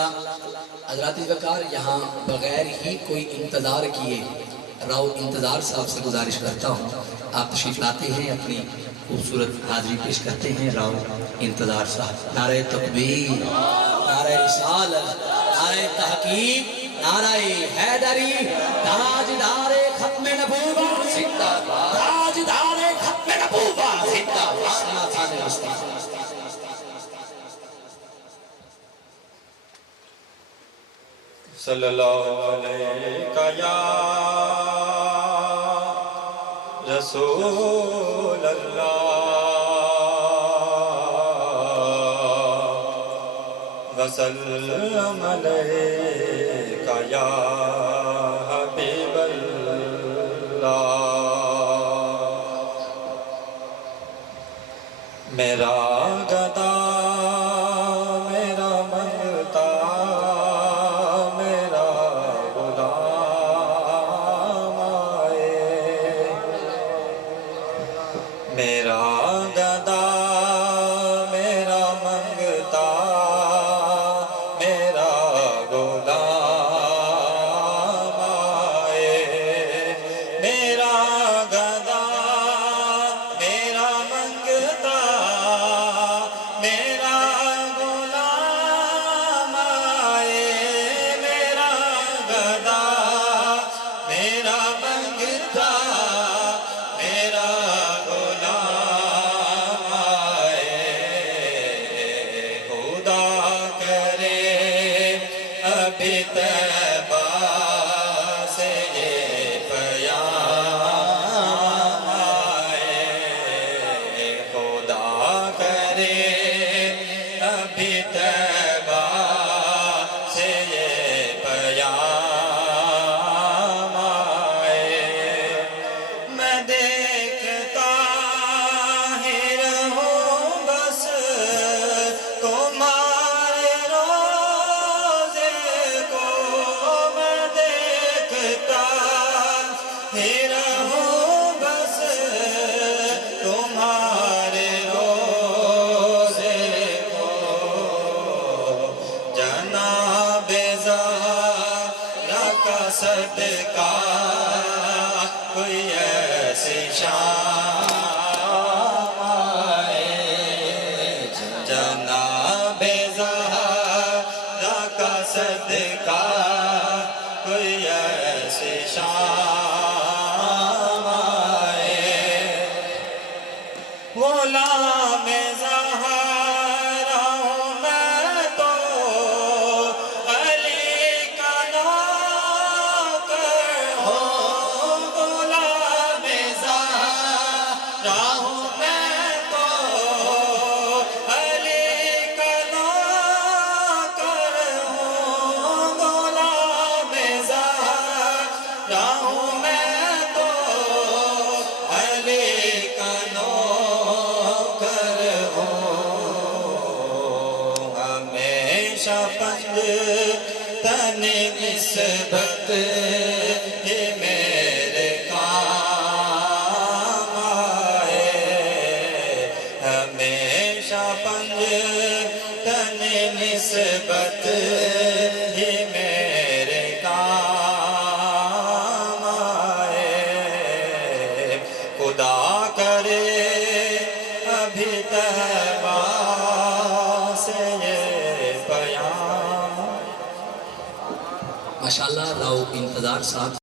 माशाल्लाह हज़रात वक़ार यहाँ बग़ैर ही कोई इंतज़ार किए राव इंतज़ार साहब से गुजारिश करता हूँ, आप तशरीफ़ लाते हैं, अपनी खूबसूरत हाज़िरी पेश करते हैं। राव इंतज़ार साहब। नारे तकबीर, नारे रिसालत, नारे तहकीक, नारे हैदरी, ताजदारे खत्मे नबूवत जिंदाबाद, ताजदारे खत्मे नबूवत जिंदाबाद। सल्लल्लाहु अलैका या रसूल अल्लाह वसल्लम अलैका या हबीब अल्लाह। मेरा गदा मेरा मंगता मेरा गुलाम आए, मेरा गदा मेरा मंगता मेरा गुलाम आए, मेरा गदा मेरा मंगता मेरा गुलाम आए, मेरा गदा मेरा मंगता मेरा गुलाम आए। खुदा करे अभी तैबा से ये प्याम आए, खुदा करे अभी तैबा से ये प्याम आए। मैं देखता ही रहूं बस तुम्हारे रोज़े को, मैं देखता ही रहूं बस तुम्हारे रोज़े को। जनाबे ज़हरा का सदका कोई ऐसी शाम आए, जनाबे ज़हरा का सदका कोई ऐसी शाम आए। गुलाम ज़हरा हूँ मैं तो अली का नौकर हूँ, गुलाम ज़हरा हूँ मैं तो अली का नौकर हूँ, गुलाम ज़हरा हूँ मैं तो अली का नौकर हूँ। हमेशा पंज तने निस्बत ये मेरे काम आए, हमेशा पंज तने निस्बत ये मेरे काम आए। खुदा करे अभी तैबा से ये बयान। माशाल्लाह राव इंतज़ार साहब।